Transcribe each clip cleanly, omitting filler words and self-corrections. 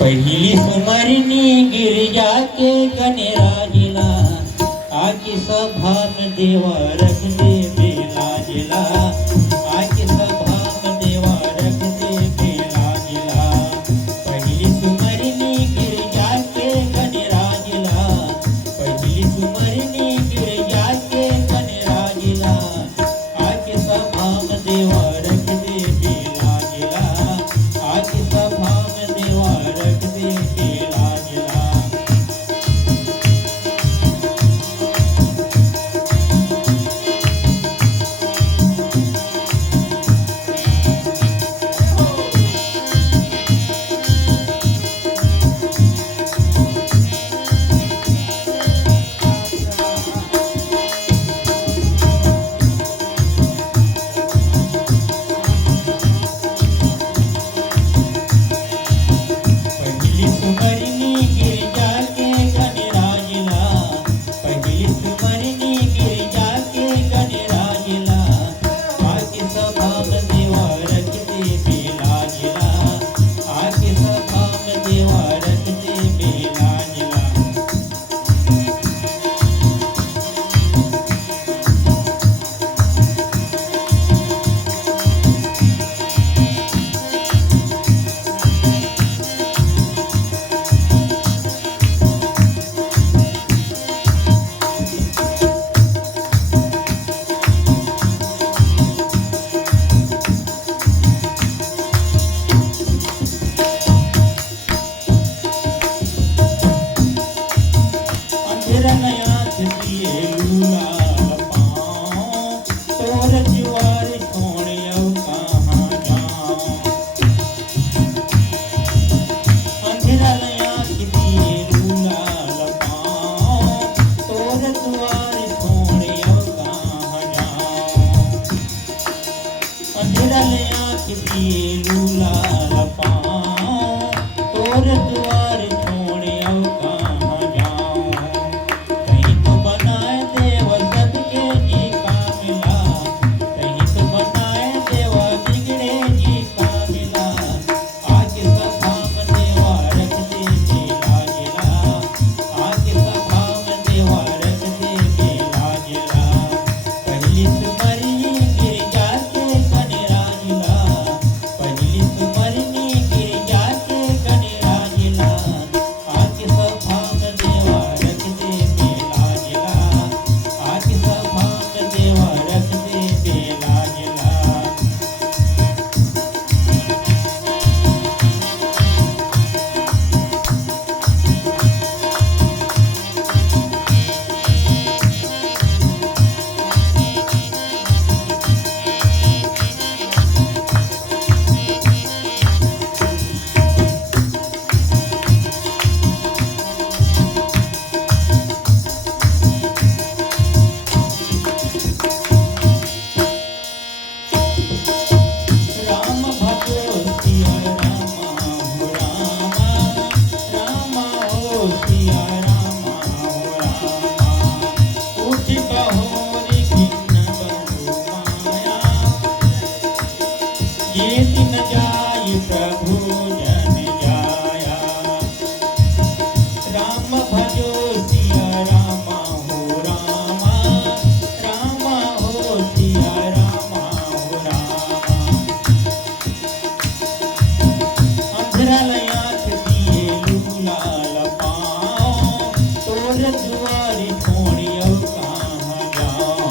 पहिली सुमरनी गिरिजा के गणराजला आकी सभा में देवा रख दे बेलाजला आकी सभा में देवा रख दे बेलाजला पहिली सुमरनी गिरिजा के गणराजला पहिली सुमरनी गिरिजा के गणराजला आकी सभा में देवा रख दे बेलाजला आकी सभा में देवा रख दे बेलाजला। पहिली सुमरनी गिरिजा के गणराजला पहिली सुमरनी गिरिजा के गणराजला आके सभा में देवा रख दे बेलाजला आके सभा में देवा रख दे बेलाजला। अंधेरा नया दिए लूला पाँव तोर जुआर सोने कहाँ जाऊं अंधेरा नया दिए लूला पाँव तोर जुआर सोने कहाँ जाऊं अंधेरा नया दिए लूला पाँव तोर जुआर सोने कहाँ जाऊं कहीं तो बनाए देव सबके जी का मिला कहीं तो बनाए देव बिगड़े जी का मिला आके सभा में देवा रख दे बेलाजला आके सभा में देवा रख दे बेलाजला पहिली सुमरनी गिरिजा के गणराजला पहिली सुमरनी गिरिजा के गणराजला आके सभा में देवा रख दे बेलाजला आके सभा में देवा रख दे बेलाजला। राम भजो सिया रामा हो रामा रामा हो सिया रामा हो रामा उठ बहोरी खिन्न बंधु माया ये दिन जाय प्रभु जन जाया राम भजो सिया रामा हो रामा रामा हो सिया रामा हो रामा अंधेरा लया दिए लूला पाँव तोर दुआरी छोड़ियो कहाँ जाऊं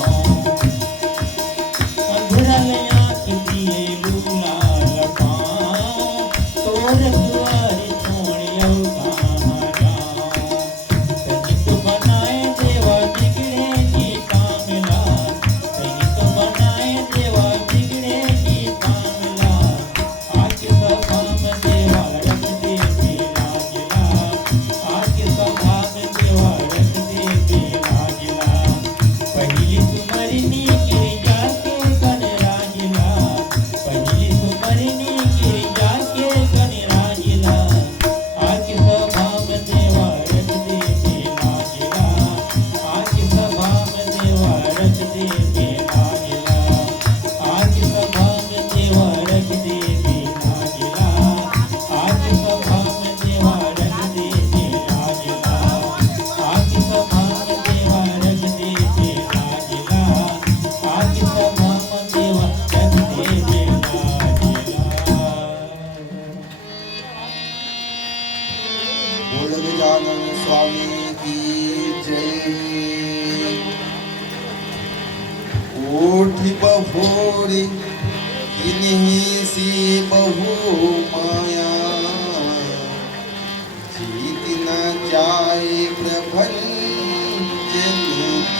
अंधेरा लया दिए लूला पाँव तोर दुआरी छोड़ियो कहाँ जाऊं तनिक बनाए देवा बिगड़े जी का मिला तनिक बनाए देवा बिगड़े जी का मिला आके सभा में देवा रख दे बेलाजला आके सभा में देवा रख दे बेलाजला पहिली सुमरनी गिरिजा के गणराजला पहिली सुमरनी गिरिजा के गणराजला सच्चिदानंद स्वामी की जय। ओठी बहोरी किन्हीं सी बहु माया, जीत न जाए प्रपंच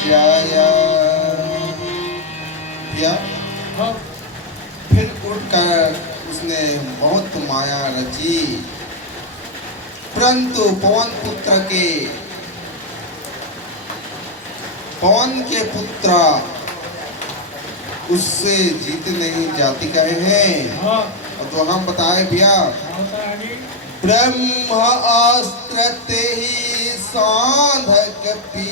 जाया। फिर उठकर उसने बहुत माया रची, परंतु पवन के पुत्र उससे जीत नहीं जाती कहे हैं। और तो हम बताए भैया, ब्रह्म अस्त्र ते ही साधक पी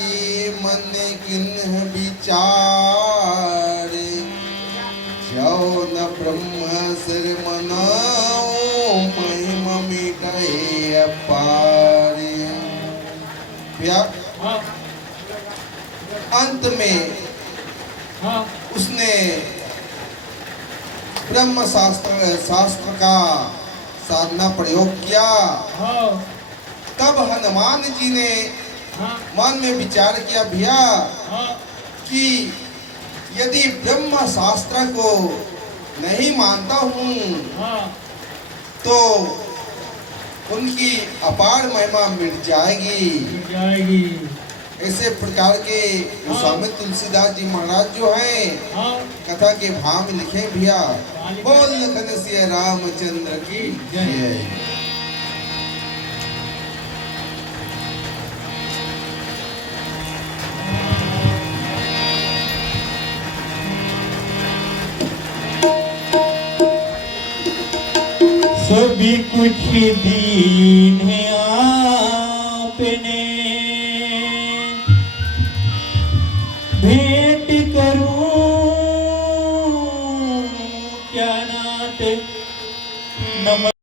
मन किन्ह विचार, जो न ब्रह्म सिर मनाओ महिमा मिटाए अपार। अंत में उसने ब्रह्म शास्त्र का साधना प्रयोग किया। तब हनुमान जी ने मन में विचार किया भैया कि यदि ब्रह्म शास्त्र को नहीं मानता हूँ तो उनकी अपार महिमा मिट जाएगी। ऐसे प्रकार के स्वामी तुलसीदास जी महाराज जो हैं कथा के भाव में लिखे भैया, बोल लखन सिया रामचंद्र की जय। सभी कुछ दीन है आपने,